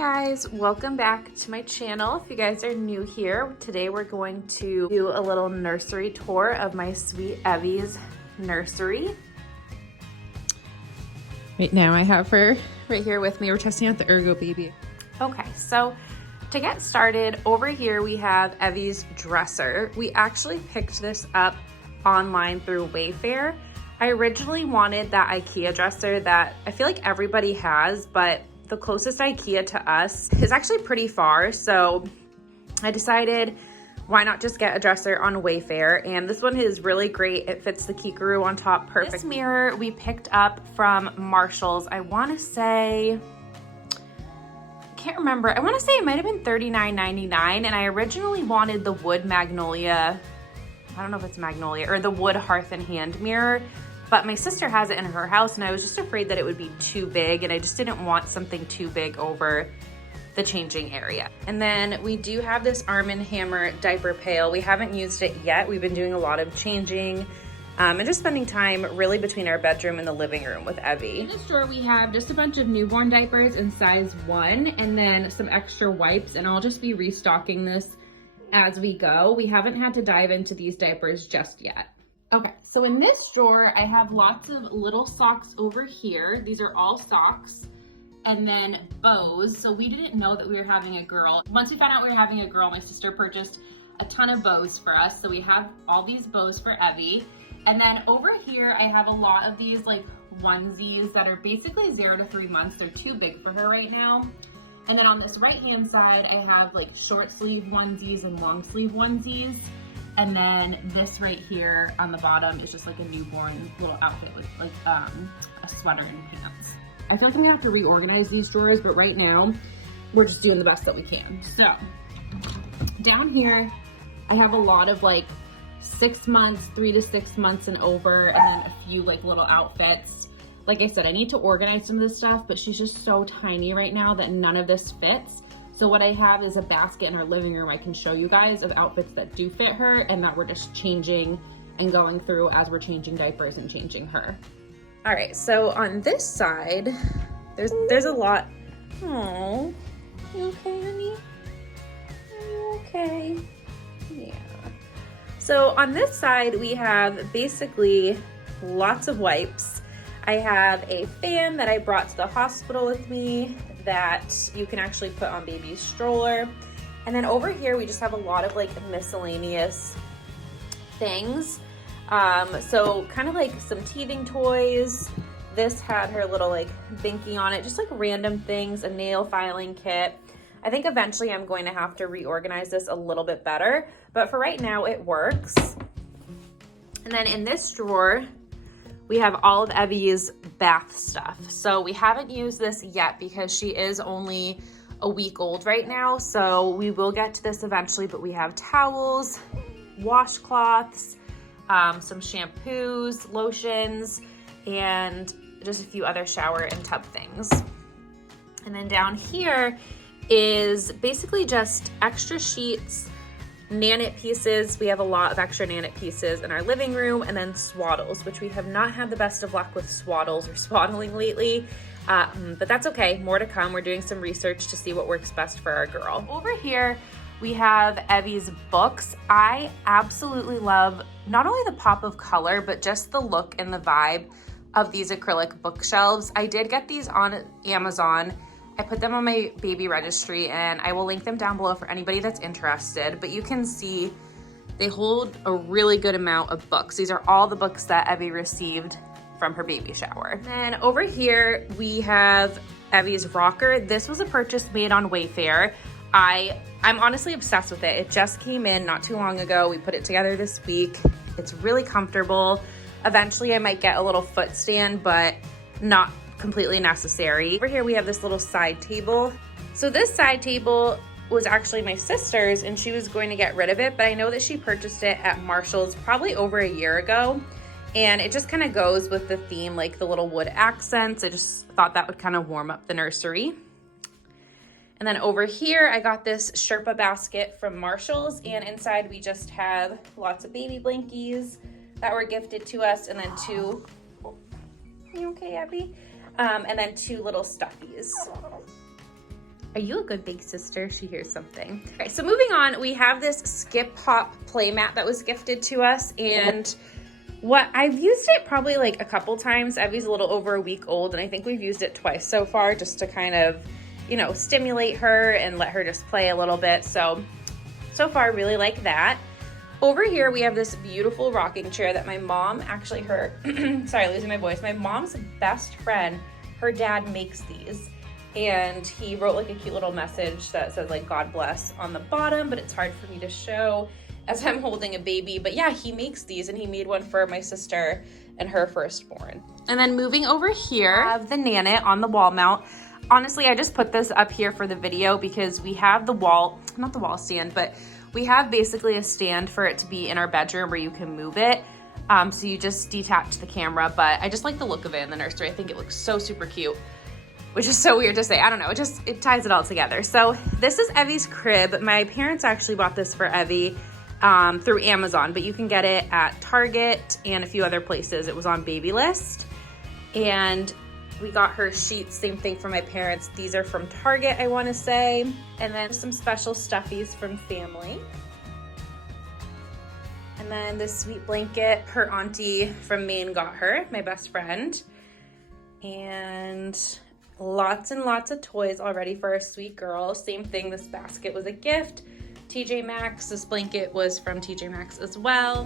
Guys, welcome back to my channel. If you guys are new here, today we're going to do a little nursery tour of my sweet Evie's nursery. Right now I have her right here with me. We're testing out the Ergo Baby. Okay, so to get started, over here we have Evie's dresser. We actually picked this up online through Wayfair. I originally wanted that IKEA dresser that I feel like everybody has, but the closest IKEA to us is actually pretty far, so I decided why not just get a dresser on Wayfair, and this one is really great. It fits the kikaru on top perfect. This mirror we picked up from Marshall's. I want to say, I can't remember, I want to say it might have been $39.99, and I originally wanted the wood magnolia, I don't know if it's magnolia, or the wood hearth and hand mirror, but my sister has it in her house and I was just afraid that it would be too big, and I just didn't want something too big over the changing area. And then we do have this Arm & Hammer diaper pail. We haven't used it yet. We've been doing a lot of changing and just spending time really between our bedroom and the living room with Evie. In the store we have just a bunch of newborn diapers in size 1 and then some extra wipes, and I'll just be restocking this as we go. We haven't had to dive into these diapers just yet. Okay, so in this drawer, I have lots of little socks over here. These are all socks. And then bows. So we didn't know that we were having a girl. Once we found out we were having a girl, my sister purchased a ton of bows for us. So we have all these bows for Evie. And then over here, I have a lot of these like onesies that are basically 0 to 3 months. They're too big for her right now. And then on this right-hand side, I have like short sleeve onesies and long sleeve onesies. And then this right here on the bottom is just like a newborn little outfit with like a sweater and pants. I feel like I'm gonna have to reorganize these drawers, but right now we're just doing the best that we can. So down here, I have a lot of like 6 months, 3 to 6 months and over, and then a few like little outfits. Like I said, I need to organize some of this stuff, but she's just so tiny right now that none of this fits. So what I have is a basket in our living room I can show you guys of outfits that do fit her and that we're just changing and going through as we're changing diapers and changing her. All right, so on this side, there's a lot. Oh, you okay, honey? Are you okay? Yeah. So on this side, we have basically lots of wipes. I have a fan that I brought to the hospital with me that you can actually put on baby's stroller. And then over here, we just have a lot of like miscellaneous things. So kind of like some teething toys. This had her little like binky on it, just like random things, a nail filing kit. I think eventually I'm going to have to reorganize this a little bit better, but for right now it works. And then in this drawer, we have all of Evie's bath stuff. So we haven't used this yet because she is only a week old right now. So we will get to this eventually, but we have towels, washcloths, some shampoos, lotions, and just a few other shower and tub things. And then down here is basically just extra sheets, Nanit pieces. We have a lot of extra Nanit pieces in our living room, and then swaddles, which we have not had the best of luck with swaddles or swaddling lately, but that's okay, more to come. We're doing some research to see what works best for our girl. Over here, we have Evie's books. I absolutely love not only the pop of color, but just the look and the vibe of these acrylic bookshelves. I did get these on Amazon. I put them on my baby registry, and I will link them down below for anybody that's interested, but you can see they hold a really good amount of books. These are all the books that Evie received from her baby shower. And then over here, we have Evie's rocker. This was a purchase made on Wayfair. I'm honestly obsessed with it. It just came in not too long ago. We put it together this week. It's really comfortable. Eventually I might get a little foot stand, but not completely necessary. Over here we have this little side table. So this side table was actually my sister's, and she was going to get rid of it, but I know that she purchased it at Marshall's probably over a year ago, and it just kind of goes with the theme, like the little wood accents. I just thought that would kind of warm up the nursery. And then over here I got this Sherpa basket from Marshall's, and inside we just have lots of baby blankies that were gifted to us, and then two, are you okay, Abby? And then 2 little stuffies. Are you a good big sister? She hears something. Okay, so moving on, we have this Skip Hop playmat that was gifted to us, and I've used it probably like a couple times. Evie's a little over a week old, and I think we've used it twice so far just to kind of, you know, stimulate her and let her just play a little bit. So far, I really like that. Over here, we have this beautiful rocking chair that my mom, actually sorry, losing my voice. My mom's best friend, her dad makes these. And he wrote like a cute little message that says like God bless on the bottom, but it's hard for me to show as I'm holding a baby. But yeah, he makes these, and he made one for my sister and her firstborn. And then moving over here, I have the Nanit on the wall mount. Honestly, I just put this up here for the video because we have the wall, not the wall stand, but we have basically a stand for it to be in our bedroom where you can move it. So you just detach the camera, but I just like the look of it in the nursery. I think it looks so super cute, which is so weird to say. I don't know, it ties it all together. So this is Evie's crib. My parents actually bought this for Evie through Amazon, but you can get it at Target and a few other places. It was on Baby List. And we got her sheets, same thing for my parents. These are from Target, I wanna say. And then some special stuffies from family. And then this sweet blanket her auntie from Maine got her, my best friend. And lots and lots of toys already for our sweet girl. Same thing, this basket was a gift. TJ Maxx, this blanket was from TJ Maxx as well.